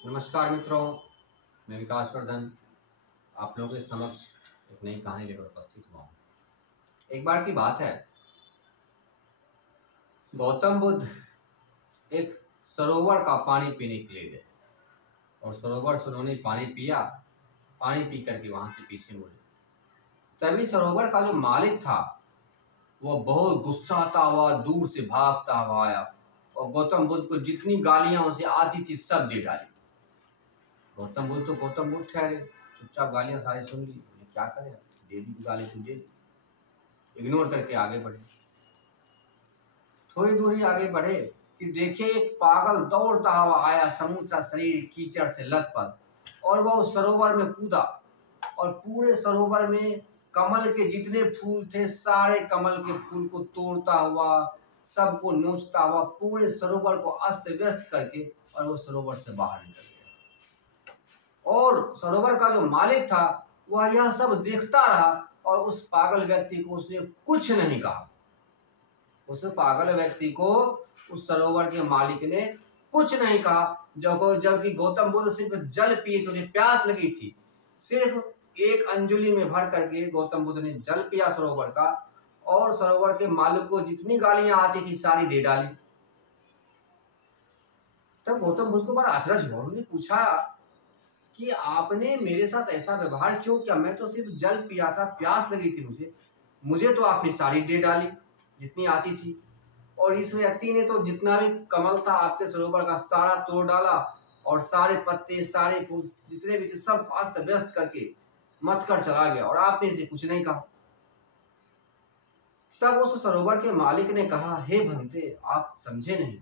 नमस्कार मित्रों, मैं विकास वर्धन आप लोगों के समक्ष एक नई कहानी लेकर उपस्थित हुआ हूँ। एक बार की बात है, गौतम बुद्ध एक सरोवर का पानी पीने के लिए गए और सरोवर से उन्होंने पानी पिया। पानी पी करके वहां से पीछे मुड़े, तभी सरोवर का जो मालिक था वह बहुत गुस्साता हुआ दूर से भागता हुआ आया और गौतम बुद्ध को जितनी गालियां उसे आती थी सब दे डाली। गौतम बुद्ध तो गौतम बुद्ध ठहरे, चुपचाप गालियां सारी सुन ली। क्या करें, दे दी गाली तो दे दी, इग्नोर करके आगे बढ़े। थोड़ी दूरी आगे बढ़े कि देखे एक पागल दौड़ता हुआ आया, समूचा शरीर कीचड़ से लथपथ, और वह उस सरोवर में कूदा और पूरे सरोवर में कमल के जितने फूल थे सारे कमल के फूल को तोड़ता हुआ, सबको नोचता हुआ, पूरे सरोवर को अस्त व्यस्त करके और वो सरोवर से बाहर निकल गया। और सरोवर का जो मालिक था वह यह सब देखता रहा और उस पागल व्यक्ति को उसने कुछ नहीं कहा। उस पागल व्यक्ति को उस सरोवर के मालिक ने कुछ नहीं कहा, जबकि गौतम बुद्ध सिर्फ जल पिए थे, उन्हें प्यास लगी थी। सिर्फ एक अंजुलि में भर करके गौतम बुद्ध ने जल पिया सरोवर का, और सरोवर के मालिक को जितनी गालियां आती थी सारी दे डाली। तब गौतम बुद्ध को बड़ा आश्चर्य हुआ। उन्होंने पूछा कि आपने मेरे साथ ऐसा व्यवहार क्यों किया? मैं तो सिर्फ जल पिया था, प्यास लगी थी मुझे तो आपने सारी दे डाली जितनी आती थी, और इस व्यक्ति ने तो जितना भी कमल था आपके सरोवर का सारा तोड़ डाला और सारे पत्ते सारे फूल जितने भी थे सब अस्त व्यस्त करके मत कर चला गया, और आपने इसे कुछ नहीं कहा। तब उस सरोवर के मालिक ने कहा, हे भंते, आप समझे नहीं,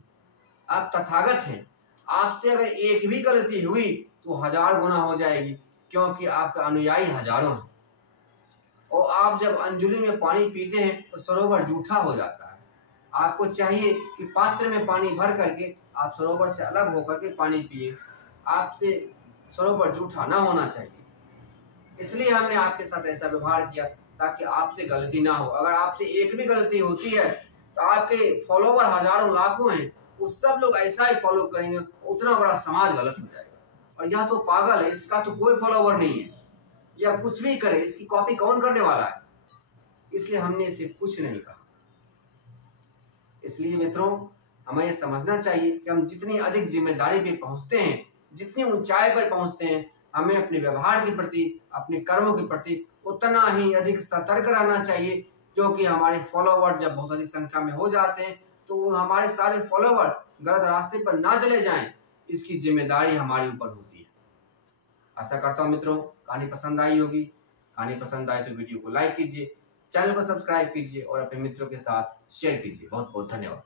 आप तथागत हैं। आपसे अगर एक भी गलती हुई तो 1000 गुना हो जाएगी, क्योंकि आपका अनुयायी हजारों हैं। और आप जब अंजुलि में पानी पीते हैं तो सरोवर जूठा हो जाता है। आपको चाहिए कि पात्र में पानी भर करके आप सरोवर से अलग होकर के पानी पिए। आपसे सरोवर जूठा ना होना चाहिए, इसलिए हमने आपके साथ ऐसा व्यवहार किया ताकि आपसे गलती ना हो। अगर आपसे एक भी गलती होती है तो आपके फॉलोवर हजारों लाखों हैं, वो सब लोग ऐसा ही फॉलो करेंगे, उतना बड़ा समाज गलत हो जाएगा। और यह तो पागल है, इसका तो कोई फॉलोवर नहीं है, या कुछ भी करे इसकी कॉपी कौन करने वाला है? इसलिए हमने इसे कुछ नहीं कहा। इसलिए मित्रों, हमें यह समझना चाहिए कि हम जितनी अधिक जिम्मेदारी पे पहुंचते हैं, जितनी ऊंचाई पर पहुंचते हैं, हमें अपने व्यवहार के प्रति, अपने कर्मों के प्रति उतना ही अधिक सतर्क रहना चाहिए, क्योंकि हमारे फॉलोवर जब बहुत अधिक संख्या में हो जाते हैं तो हमारे सारे फॉलोवर गलत रास्ते पर ना चले जाएं, इसकी जिम्मेदारी हमारे ऊपर होती है। आशा करता हूं मित्रों कहानी पसंद आई होगी। कहानी पसंद आए तो वीडियो को लाइक कीजिए, चैनल को सब्सक्राइब कीजिए और अपने मित्रों के साथ शेयर कीजिए। बहुत बहुत धन्यवाद।